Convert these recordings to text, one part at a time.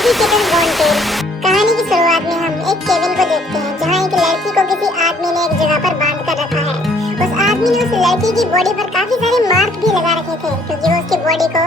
Baby sitter wanted. कहानी की शुरुआत में हम एक केबिन को देखते हैं जहां एक लड़की को किसी आदमी ने एक जगह पर बांध कर रखा है। उस आदमी ने उस लड़की की बॉडी पर काफी सारे मार्क भी लगा रखे थे क्योंकि वो उसकी बॉडी को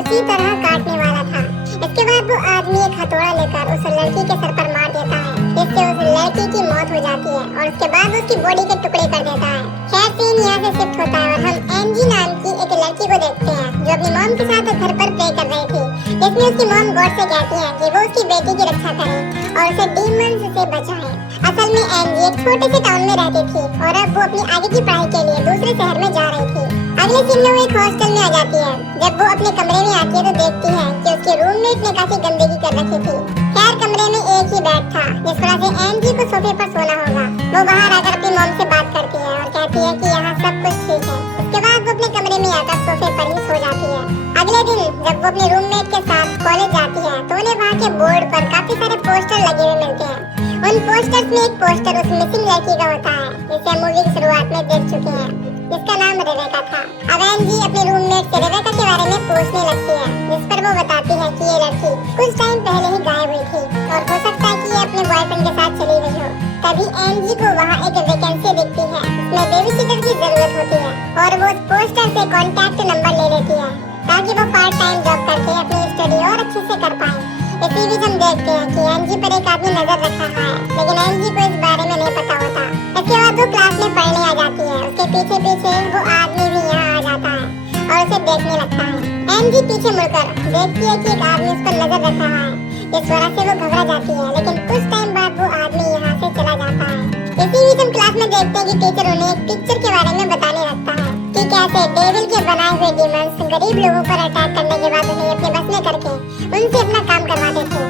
उसी तरह काटने वाला था। इसके बाद वो आदमी एक हथौड़ा लेकर उस लड़की के सर पर मार देता है, जिससे उस लड़की की मौत हो जाती है और उसके बाद उसकी बॉडी के टुकड़े कर देता है। खैर सीन यहाँ से शिफ्ट होता है और हम एंजी नाम की एक लड़की को देखते हैं जो अपनी मॉम के साथ घर पर प्रे कर रही थी, जिसमें उसकी मॉम गॉड से कहती है कि वो उसकी बेटी की रक्षा करे और उसे डीमंस से बचाए। असल में एंजी एक छोटे से टाउन में रहती थी और अब वो अपनी आगे की पढ़ाई के लिए दूसरे शहर में जा रही थी। अगले सीन में वो एक हॉस्टल में आ जाती है। जब वो अपने कमरे में आती है तो देखती है कि उसके रूममेट ने काफी गंदगी कर रखी थी। खैर कमरे में एक ही बेड था, जिस वजह से एंजी को सोफे पर सोना होगा। वो बाहर आकर अपनी मॉम से बात करती है और कहती है कि यहाँ सब कुछ ठीक है। उसके बाद वो अपने कमरे में आकर सोफे पर ही सो जाती है। अगले दिन जब वो अपने रूममेट के साथ कॉलेज जाती है तो उन्हें वहाँ के बोर्ड पर काफी सारे पोस्टर लगे हुए मिलते हैं। उन पोस्टर्स में एक पोस्टर उस मिसिंग लड़की का होता है जिसे हम मूवी की शुरुआत में देख चुके हैं, जिसका नाम रेबेका था। अब एंजी अपने रूममेट से रेबेका के बारे में पूछने लगती है, जिस पर वो बताती है कि ये लड़की कुछ टाइम पहले ही गायब हुई थी और हो सकता है कि ये अपने बॉयफ्रेंड के साथ चली गई हो। तभी एंजी को वहाँ एक वैकेंसी दिखती है जिसमें बेबीसिटर की जरूरत होती है और वो उस पोस्टर से कॉन्टैक्ट नंबर ले लेती है ताकि वो पार्ट टाइम जॉब करके अपनी स्टडी और अच्छे से कर पाए। इसी बीच हम देखते हैं कि एंजी पर एक आदमी नजर रख रहा है, लेकिन एंजी को इस बारे में नहीं पता होता। इसके बाद वो क्लास में पढ़ने आ जाती है। उसके पीछे पीछे वो आदमी भी यहाँ आ जाता है और उसे देखने लगता है। एंजी पीछे मुड़कर देखती है कि एक आदमी उस पर नजर रख रहा है, इस वजह से वो घबरा जाती है। लेकिन कुछ टाइम बाद वो आदमी यहाँ से चला जाता है। इसी बीच हम क्लास में देखते हैं कि टीचर उन्हें एक पिक्चर के बारे में बताने लगता है कि कैसे डेविल के बनाए हुए डीमंस गरीब लोगों पर अटैक करने के बाद उन्हें अपने बस में करके उनसे अपना काम करवाते थे।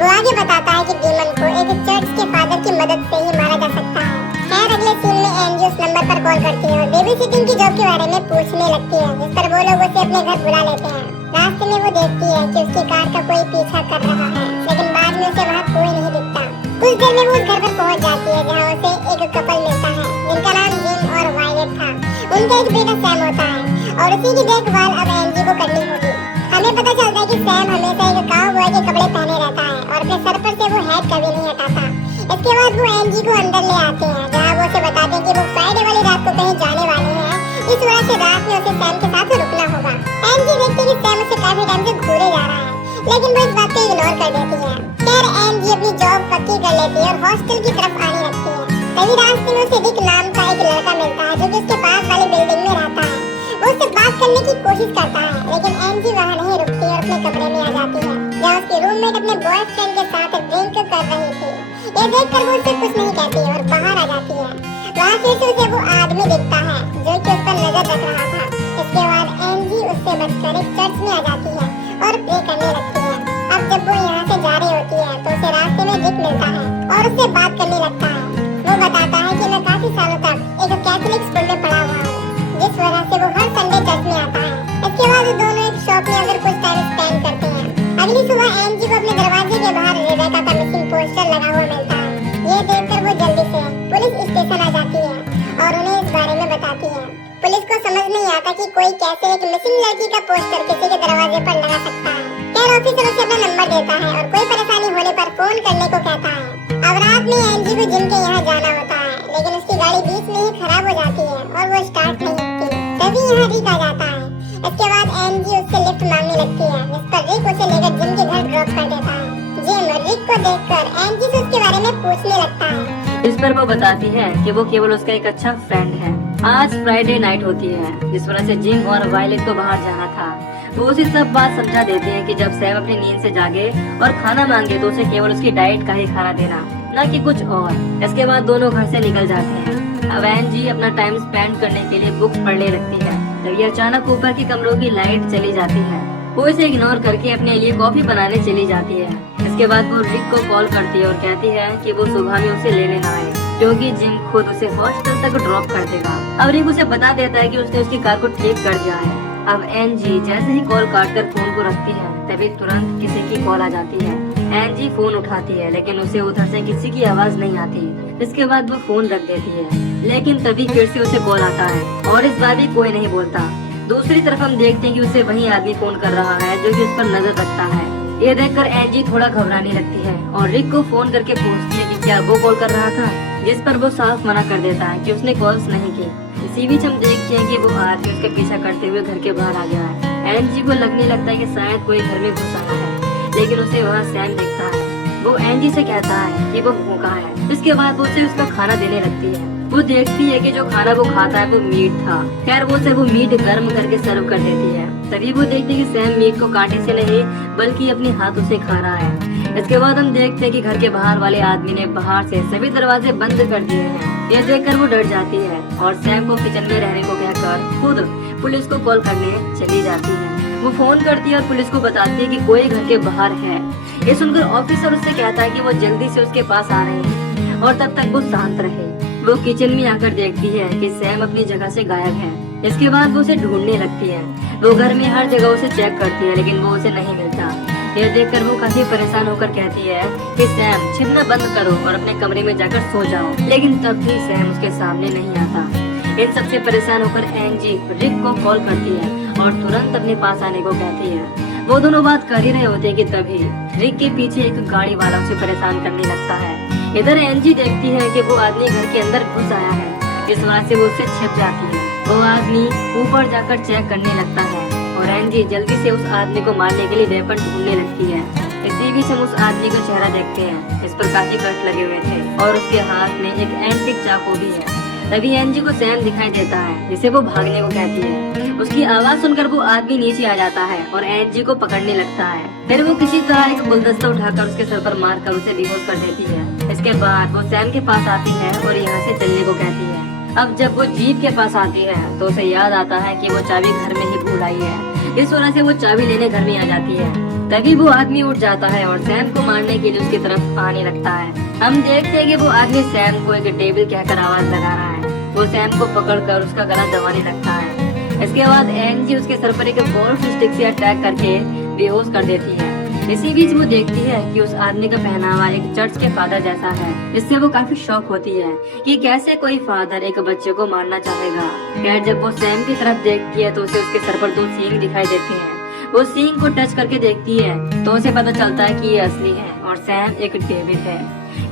वो आगे बताता है कि डीमन को एक चर्च के फादर की मदद से ही मारा जा सकता है। खैर अगले सीन में एंजी उस नंबर पर कॉल करती है और बेबी सिटिंग की जॉब के बारे में पूछने लगती है, जिस पर वो लोग उसे अपने घर बुला लेते हैं। रास्ते में वो देखती है कि उसकी कार का कोई पीछा कर रहा है, लेकिन बाद में उसे वहाँ कोई नहीं दिखता। कुछ देर में वो उस घर पर पहुँच जाती है जहाँ उसे एक कपल मिलता है जिनका नाम जिम और वायलेट था। उनका एक बेटा सैम होता है और उसी की देखभाल अब एंजी को करनी होगी। हमें पता चलता है कि सैम हमेशा एक काउबॉय के कपड़े पहने रहता है और अपने सर पर से वो हैट कभी नहीं हटाता। इसके बाद वो एंजी को अंदर ले आते हैं जहाँ वो उसे बताते हैं कि वो फ्राइडे वाली रात को कहीं जाने वाले हैं, इस वजह से रात में उसे सैम के साथ रुकना होगा। एंजी देखती है कि सैम उसे काफी टाइम से घूरे जा रहा है, लेकिन वो इस बात को इग्नोर कर देती है। खैर एंजी अपनी जॉब पक्की कर लेती है और हॉस्टल की तरफ आने लगती है। तभी रास्ते में उसे रिक नाम का एक लड़का मिलता है जो कि उसके पास वाली बिल्डिंग में रहता है। वो उससे बात करने की कोशिश करता है, लेकिन एंजी वहाँ नहीं रुकती और अपने कमरे में आ जाती है जहाँ उसकी रूममेट अपने बॉयफ्रेंड के साथ ड्रिंक कर रही थी। ये देखकर वो उससे कुछ नहीं कहती और बाहर आ जाती है। वहाँ फिर से उसे वो आदमी दिखता है जो कि उस पर नजर रख रहा था। इसके बाद एंजी उससे बचकर एक चर्च में आ जाती है और प्रे करने लगती है। अब जब वो यहाँ से जा रही होती है तो उसे रास्ते में रिक मिलता है और उससे बात करने लगता है। वो बताता है कि मैं काफी सालों तक एक कैथोलिक स्कूल में पढ़ा हुआ हूँ, जिस वजह से वो हर संडे चर्च में आता है। इसके बाद वो दोनों एक शॉप में आकर कुछ टाइम स्पेंड करते हैं। अगली सुबह एंजी को अपने दरवाजे के बाहर रेबेका का मिसिंग पोस्टर लगा हुआ मिलता है। ये देखकर वो जल्दी से पुलिस स्टेशन आ जाती है और उन्हें इस बारे में बताती है। पुलिस को समझ नहीं आता कि कोई कैसे एक मिसिंग लड़की का पोस्टर किसी के दरवाजे पर लगा सकता है। खैर ऑफिसर उसे अपना नंबर देता है और कोई परेशानी होने पर फोन करने को कहता है। अब रात में एंजी को जिम के यहाँ जाना होता है, लेकिन उसकी गाड़ी बीच में ही खराब हो जाती है और वो स्टार्ट नहीं होती। तभी यहाँ रिक आ जाता है। इसके बाद एंजी उससे लिफ्ट मांगने लगती है, जिस पर रिक उसे लेकर जिम के घर ड्रॉप कर देता है। जिम रिक को देखकर एंजी से उसके बारे में पूछने लगता है। इस पर वो बताती है कि वो केवल उसका एक अच्छा फ्रेंड है। आज फ्राइडे नाइट होती है, जिस वजह से जिम और वायलेट को बाहर जाना था। वो उसे सब बात समझा देते हैं कि जब सैम अपनी नींद से जागे और खाना मांगे तो उसे केवल उसकी डाइट का ही खाना देना, न कि कुछ और। इसके बाद दोनों घर से निकल जाते हैं। अब एंजी अपना टाइम स्पेंड करने के लिए बुक्स पढ़ने लगती है। तभी अचानक ऊपर के कमरों की लाइट चली जाती है। वो इसे इग्नोर करके अपने लिए कॉफी बनाने चली जाती है। इसके बाद वो रिक को कॉल करती है और कहती है कि वो सुबह में उसे लेने ना आए क्योंकि जिम खुद उसे हॉस्टल तक ड्रॉप कर देगा। अब रिक उसे बता देता है कि उसने उसकी कार को ठीक कर दिया है। अब एंजी जैसे ही कॉल काटकर फोन को रखती है तभी तुरंत किसी की कॉल आ जाती है। एंजी फोन उठाती है, लेकिन उसे उधर से किसी की आवाज नहीं आती। इसके बाद वो फोन रख देती है, लेकिन तभी फिर से उसे कॉल आता है और इस बार भी कोई नहीं बोलता। दूसरी तरफ हम देखते हैं कि उसे वही आदमी फोन कर रहा है जो कि उस पर नजर रखता है। ये देखकर एंजी थोड़ा घबराने लगती है और रिक को फोन करके पूछती है कि क्या वो कॉल कर रहा था, जिस पर वो साफ मना कर देता है कि उसने कॉल्स नहीं की। इसी बीच हम देखते हैं कि वो आदमी उसके पीछा करते हुए घर के बाहर आ गया है। एंजी को लगने लगता है कि शायद कोई घर में घुस आया है, लेकिन उसे वहाँ सैम दिखता है। वो एंजी से कहता है कि वो भूखा है। इसके बाद वो उसे उसका खाना देने लगती है। वो देखती है कि जो खाना वो खाता है वो मीट था। खैर वो उसे वो मीट गर्म करके सर्व कर देती है। तभी वो देखती है कि सैम मीट को कांटे से नहीं बल्कि अपने हाथों से खा रहा है। इसके बाद हम देखते हैं कि घर के बाहर वाले आदमी ने बाहर से सभी दरवाजे बंद कर दिए हैं। ये देखकर वो डर जाती है और सैम को किचन में रहने को कहकर खुद पुलिस को कॉल करने चली जाती है। वो फोन करती है और पुलिस को बताती है कि कोई घर के बाहर है। ये सुनकर ऑफिसर उससे कहता है कि वो जल्दी से उसके पास आ रहे हैं और तब तक वो शांत रहे। वो किचन में आकर देखती है कि सैम अपनी जगह से गायब है। इसके बाद वो उसे ढूंढने लगती है। वो घर में हर जगह उसे चेक करती है लेकिन वो उसे नहीं मिलता। यह देखकर वो काफी परेशान होकर कहती है कि सैम छिपना बंद करो और अपने कमरे में जाकर सो जाओ, लेकिन तब भी सैम उसके सामने नहीं आता। इन सबसे परेशान होकर एंजी रिक को कॉल करती है और तुरंत अपने पास आने को कहती है। वो दोनों बात कर ही रहे होते हैं कि तभी रिक के पीछे एक गाड़ी वाला उसे परेशान करने लगता है। इधर एंजी देखती है कि वो आदमी घर के अंदर घुस आया है, इस वजह से वो उससे छिप जाती है। वो आदमी ऊपर जाकर चेक करने लगता है और एंजी जल्दी से उस आदमी को मारने के लिए वेपन ढूंढने लगती है। इसी बीच हम उस आदमी का चेहरा देखते हैं। इस पर काफी कट लगे हुए थे और उसके हाथ में एक एंटीक चाकू भी है। तभी एंजी को सैम दिखाई देता है, जिसे वो भागने को कहती है। उसकी आवाज सुनकर वो आदमी नीचे आ जाता है और एंजी को पकड़ने लगता है। फिर वो किसी तरह एक गुलदस्ता उठाकर उसके सर पर मारकर उसे बेहोश कर देती है। इसके बाद वो सैम के पास आती है और यहाँ से चलने को कहती है। अब जब वो जीप के पास आती है तो उसे याद आता है कि वो चाबी घर में ही भूल आई है। इस वजह से वो चाबी लेने घर में आ जाती है। तभी वो आदमी उठ जाता है और सैम को मारने के लिए उसकी तरफ आने लगता है। हम देखते हैं कि वो आदमी सैम को एक टेबल कहकर आवाज लगा रहा है। वो सैम को पकड़कर उसका गला दबाने लगता है। इसके बाद एंजी उसके सर पर एक गोल्फ स्टिक से अटैक करके बेहोश कर देती है। इसी बीच वो देखती है कि उस आदमी का पहनावा एक चर्च के फादर जैसा है, जिससे वो काफी शॉक होती है कि कैसे कोई फादर एक बच्चे को मारना चाहेगा। खैर जब वो सैम की तरफ देखती है तो उसे उसके सर पर 2 सींग दिखाई देते हैं। वो सींग को टच करके देखती है तो उसे पता चलता है कि ये असली है और सैम एक डेविड है।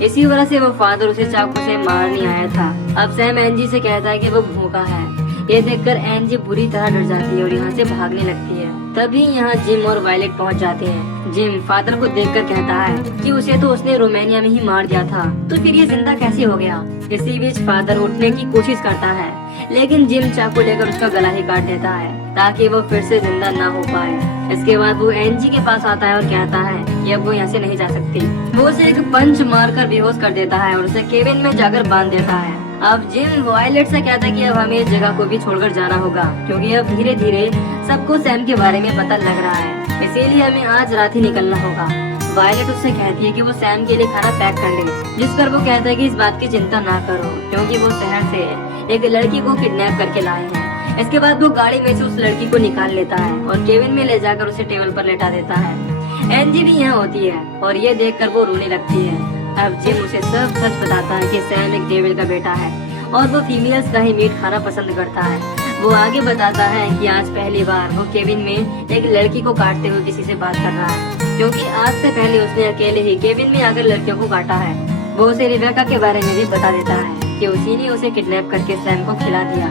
इसी वजह से वो फादर उसे चाकू से मारने आया था। अब सैम एंजी से कहता है कि वो भूखा है। ये देखकर एंजी बुरी तरह डर जाती है और यहाँ से भागने लगती है। तभी यहाँ जिम और वायलेट पहुँच जाते हैं। जिम फादर को देखकर कहता है कि उसे तो उसने रोमानिया में ही मार दिया था, तो फिर ये जिंदा कैसे हो गया। इसी बीच फादर उठने की कोशिश करता है लेकिन जिम चाकू लेकर उसका गला ही काट देता है ताकि वो फिर से जिंदा ना हो पाए। इसके बाद वो एंजी के पास आता है और कहता है कि अब वो यहाँ से नहीं जा सकती। वो उसे एक पंच मारकर बेहोश कर देता है और उसे केबिन में जाकर बांध देता है। अब जिम वायलेट से कहता है कि अब हमें इस जगह को भी छोड़कर जाना होगा, क्योंकि अब धीरे धीरे सबको सैम के बारे में पता लग रहा है, इसीलिए हमें आज रात ही निकलना होगा। वायलेट उससे कहती है कि वो सैम के लिए खाना पैक कर ले, जिस पर वो कहता है कि इस बात की चिंता ना करो, क्योंकि वो शहर से एक लड़की को किडनैप करके लाए हैं। इसके बाद वो गाड़ी में से उस लड़की को निकाल लेता है और केबिन में ले जाकर उसे टेबल पर लेटा देता है। एंजी भी यहाँ होती है और ये देखकर वो रोने लगती है। अब जिम उसे सब सच बताता है कि सैम एक डेविड का बेटा है और वो फीमेल्स का ही मीट खाना पसंद करता है। वो आगे बताता है कि आज पहली बार वो केबिन में एक लड़की को काटते हुए किसी से बात कर रहा है, क्योंकि आज से पहले उसने अकेले ही केबिन में आकर लड़कियों को काटा है। वो उसे रिबेका के बारे में भी बता देता है कि उसी ने उसे किडनैप करके सैम को खिला दिया।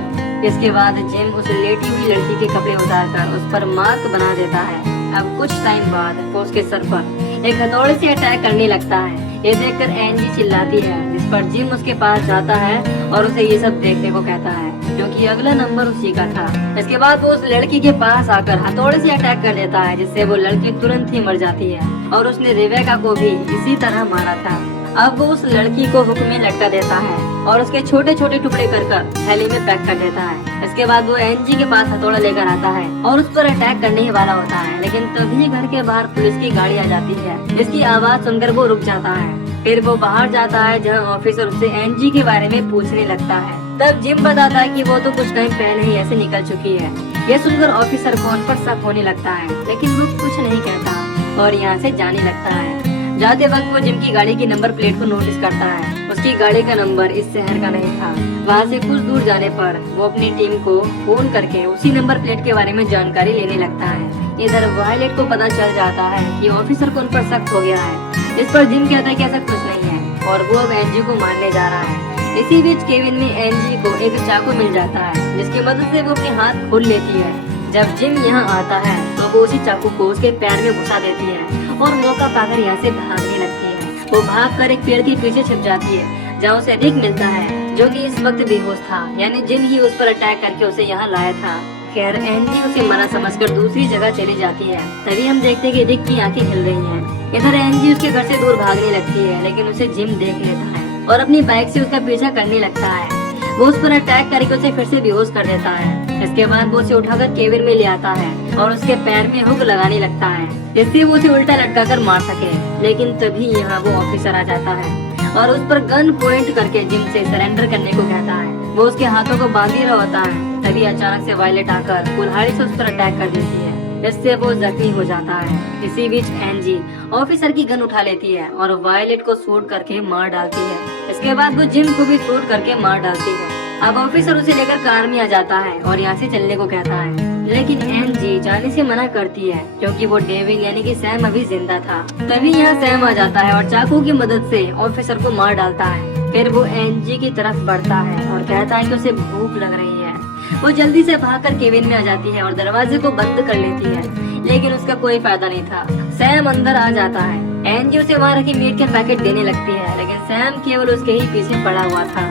इसके बाद जिम उस लेटी हुई लड़की के कपड़े उतारकर उस पर मार्क बना देता है। अब कुछ टाइम बाद वो उसके सर पर एक हथौड़े से अटैक करने लगता है। ये देखकर एंजी चिल्लाती है, जिस पर जिम उसके पास जाता है और उसे ये सब देखने को कहता है, क्योंकि अगला नंबर उसी का था। इसके बाद वो उस लड़की के पास आकर हथौड़े से अटैक कर देता है, जिससे वो लड़की तुरंत ही मर जाती है और उसने रिबेका को भी इसी तरह मारा था। अब वो उस लड़की को हुक में लटका देता है और उसके छोटे छोटे टुकड़े कर थैली में पैक कर देता है। इसके बाद वो एंजी के पास हथौड़ा लेकर आता है और उस पर अटैक करने ही वाला होता है, लेकिन तभी घर के बाहर पुलिस की गाड़ी आ जाती है, जिसकी आवाज सुनकर वो रुक जाता है। फिर वो बाहर जाता है, जहाँ ऑफिसर उससे एंजी के बारे में पूछने लगता है। तब जिम बताता है कि वो तो कुछ टाइम पहले ही ऐसे निकल चुकी है। ये सुनकर ऑफिसर को उन पर शक होने लगता है, लेकिन वो कुछ नहीं कहता और यहाँ से जाने लगता है। जाते वक्त वो जिम की गाड़ी की नंबर प्लेट को नोटिस करता है। उसकी गाड़ी का नंबर इस शहर का नहीं था। वहाँ से कुछ दूर जाने पर वो अपनी टीम को फोन करके उसी नंबर प्लेट के बारे में जानकारी लेने लगता है। इधर वायलेट को पता चल जाता है कि ऑफिसर को उन पर शक हो गया है। इस पर जिम कहता है कि ऐसा कुछ नहीं है और वो अब एनजी को मारने जा रहा है। इसी बीच केविन में एनजी को एक चाकू मिल जाता है जिसकी मदद से वो अपने हाथ खोल लेती है। जब जिम यहाँ आता है तो वो उसी चाकू को उसके पैर में घुसा देती है और मौका पाकर यहाँ से भागने लगती है। वो भागकर एक पेड़ के पीछे छिप जाती है जहाँ उसे रिक मिलता है जो कि इस वक्त बेहोश था, यानी जिम ही उस पर अटैक करके उसे यहाँ लाया था। खैर एनजी उसे मना समझकर दूसरी जगह चली जाती है। तभी हम देखते हैं कि रिक की आंखें हिल रही हैं। इधर एनजी उसके घर से दूर भागने लगती है लेकिन उसे जिम देख लेता है और अपनी बाइक से उसका पीछा करने लगता है। वो उस पर अटैक करके उसे फिर से बेहोश कर देता है। इसके बाद वो उसे उठाकर केबिन में ले आता है और उसके पैर में हुक लगाने लगता है जिससे वो उसे उल्टा लटकाकर मार सके। लेकिन तभी यहाँ वो ऑफिसर आ जाता है और उस पर गन पॉइंट करके जिम से सरेंडर करने को कहता है। वो उसके हाथों को बांध ही रहा होता है। तभी अचानक से वायलेट आकर कुल्हाड़ी से उस पर अटैक कर देती है जिससे वो जख्मी हो जाता है। इसी बीच एनजी ऑफिसर की गन उठा लेती है और वायलेट को शूट करके मार डालती है। इसके बाद वो जिम को भी शूट करके मार डालती है। अब ऑफिसर उसे लेकर कार में आ जाता है और यहाँ से चलने को कहता है लेकिन एनजी जाने से मना करती है क्योंकि वो डेविड यानी कि सैम अभी जिंदा था। तभी यहाँ सैम आ जाता है और चाकू की मदद से ऑफिसर को मार डालता है। फिर वो एनजी की तरफ बढ़ता है और कहता है कि उसे भूख लग रही है। वो जल्दी से भागकर केबिन में आ जाती है और दरवाजे को बंद कर लेती है लेकिन उसका कोई फायदा नहीं था। सैम अंदर आ जाता है। एनजी उसे वहाँ रखी मीट के पैकेट देने लगती है लेकिन सैम केवल उसके ही पीछे पड़ा हुआ था।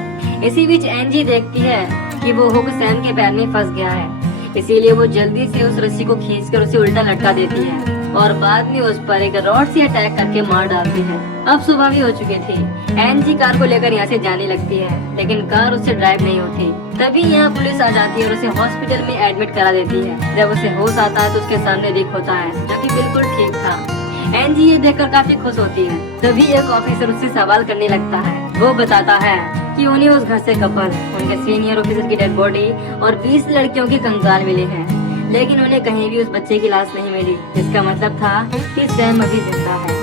इसी बीच एनजी देखती है कि वो हुक सैम के पैर में फंस गया है, इसीलिए वो जल्दी से उस रस्सी को खींचकर उसे उल्टा लटका देती है और बाद में उस पर एक रॉड से अटैक करके मार डालती है। अब सुबह भी हो चुकी थी। एनजी कार को लेकर यहाँ से जाने लगती है लेकिन कार उससे ड्राइव नहीं होती। तभी यहाँ पुलिस आ जाती है और उसे हॉस्पिटल में एडमिट करा देती है। जब उसे होश आता है तो उसके सामने रिक होता है जो कि बिल्कुल ठीक था। एनजी ये देखकर काफी खुश होती है। तभी एक ऑफिसर उससे सवाल करने लगता है। वो बताता है कि उन्हें उस घर से कपल, उनके सीनियर ऑफिसर की डेड बॉडी और 20 लड़कियों के कंकाल मिले हैं लेकिन उन्हें कहीं भी उस बच्चे की लाश नहीं मिली। इसका मतलब था कि सैम अभी जिंदा है।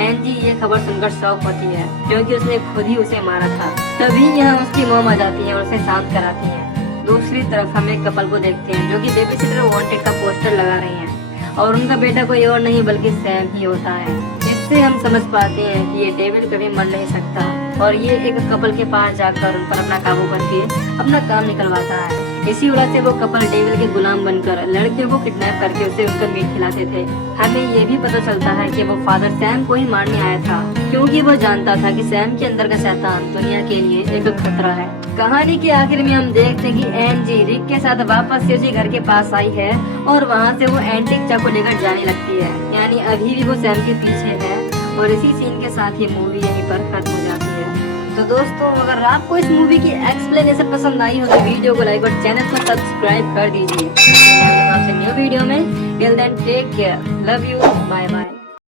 एनजी ये खबर सुनकर शॉक होती है क्योंकि उसने खुद ही उसे मारा था। तभी यहाँ उसकी मॉम आ जाती है और उसे शांत कराती है। दूसरी तरफ हम एक कपल को देखते हैं जो कि बेबीसिटर वांटेड का पोस्टर लगा रही हैं और उनका बेटा कोई और नहीं बल्कि सैम ही होता है। इससे हम समझ पाते हैं कि ये डेविड कभी मर नहीं सकता और ये एक कपल के पास जाकर उन पर अपना काबू करके अपना काम निकलवाता है। इसी वजह से वो कपल डेविड के गुलाम बनकर लड़कियों को किडनैप करके उसे उनका मीट खिलाते थे। हमें ये भी पता चलता है कि वो फादर सैम को ही मारने आया था क्योंकि वो जानता था कि सैम के अंदर का शैतान दुनिया के लिए एक खतरा है। कहानी के आखिर में हम देखते हैं कि एनजी रिक के साथ वापस से उसी घर के पास आई है और वहाँ से वो एंटीक चाकू लेकर जाने लगती है, यानी अभी भी वो सैम के पीछे है। और इसी सीन के साथ ये मूवी यहीं पर खत्म हो जाती है। तो दोस्तों अगर आपको इस मूवी की एक्सप्लेनेशन पसंद आई हो तो वीडियो को लाइक और चैनल को सब्सक्राइब कर दीजिए। आपसे न्यू वीडियो में till then take care, love you, bye bye.